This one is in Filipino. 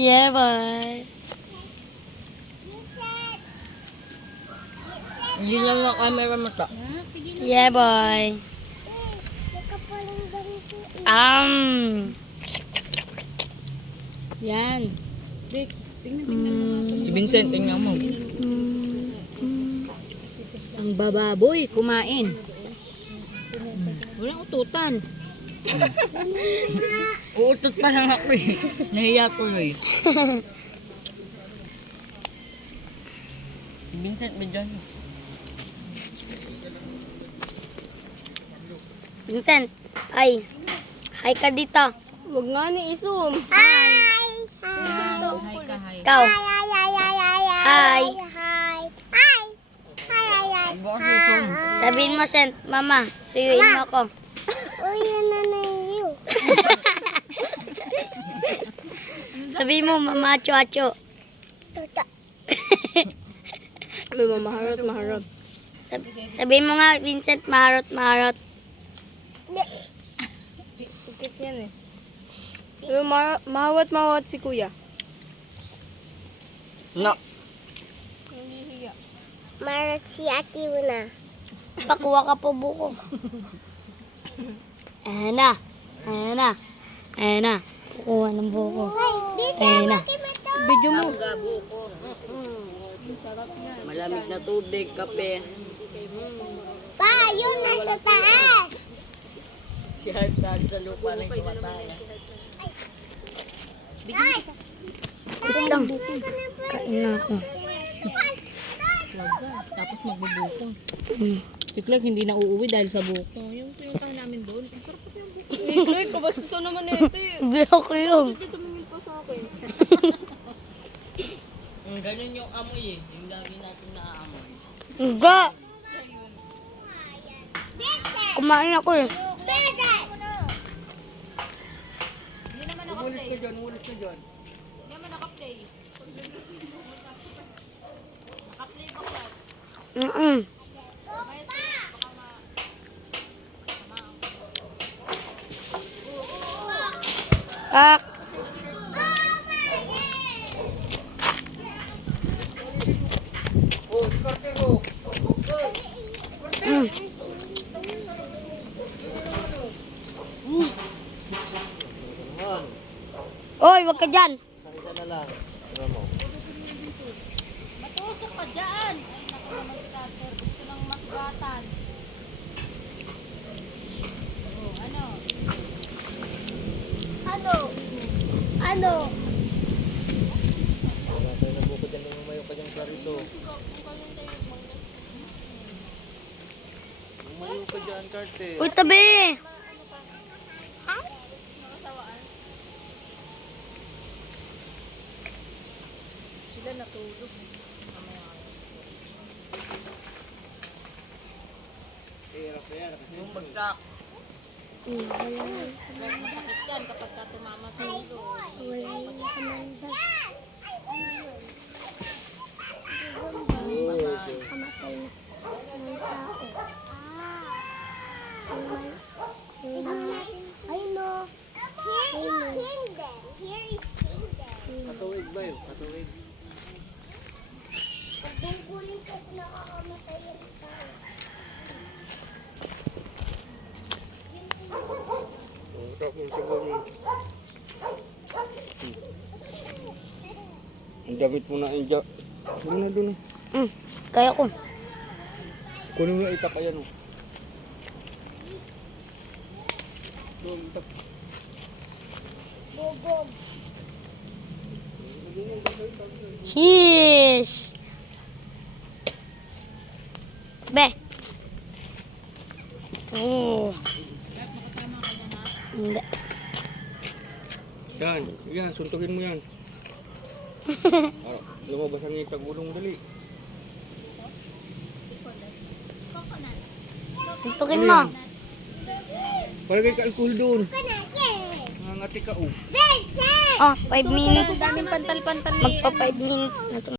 Yeah, boy. Hindi lang na camera mo to. Yeah, boy. Yan. Rick, Si Vincent, tingnan mo. ang bababoy kumain. Walang ututan. Uutot pa lang ako eh. Nahiya ko eh. Si Vincent, medyo ano. Vincent, ay. Hi ka dito. Wag nga ni isum. Hi. Hi ka, hi. Ikaw. Hi. Bakit son? Sabihin mo, Sent, Mama, suyuin mo ako. Sabihin mo, Mama, acho-acho. Maharot. Sabihin mo nga, Vincent, maharot. Sakit yan eh. Pero mahawat si kuya. No. Marot si ate mo na. Pakuha ka po buko. Ayan na. Kukuha ng buko. Ayan na. Video mo. Malamig na tubig, kape. Pa, yun nasa taas. Siya tayo sa lupa ng kumataya. Wait lang. Kain na ako. Tapos magbubuko. Si Clark hindi na uuwi dahil sa buko. Yung pinuntahan namin doon. Ang sarap kasi yung buko. Eh, Clark, kabastuso naman na ito eh. Hindi ako yun. Hindi tumingin pa sa akin. Ganun yung amoy eh. Yung lagi natin naaamoy. Hindi. Kumain ako eh. Umulit ka dyan. Hindi naman naka-play. Naka-play ba Clark? Pak. Oy, wag ka dyan. Matusok ka dyan. Ay, naku naman si Carter. Gusto ng masugatan. Oh, ano? Ano? Uy, tabi. Sila natulog. Yung bagsak. Masakit yan kapag ka tumama sa ulo. I know. Here is kingdom. Katuwig ba yun? Katuwig. Tungkulin sa nakakamatay yung tao. Ang damit mo na inja. Sino na doon? Kaya ko. Kunin mo na itak ayan o. Doon, itak. Sheesh. Be. Oh. Hindi. Yan, yan, suntukin mo yan. Lumabas ang itag ulong dali. Suntukin mo. Palagay ka alcohol doon. Nangangati ka o. Oh, 5 minutes. Daming pantal-pantal. Magpa 5 minutes na to.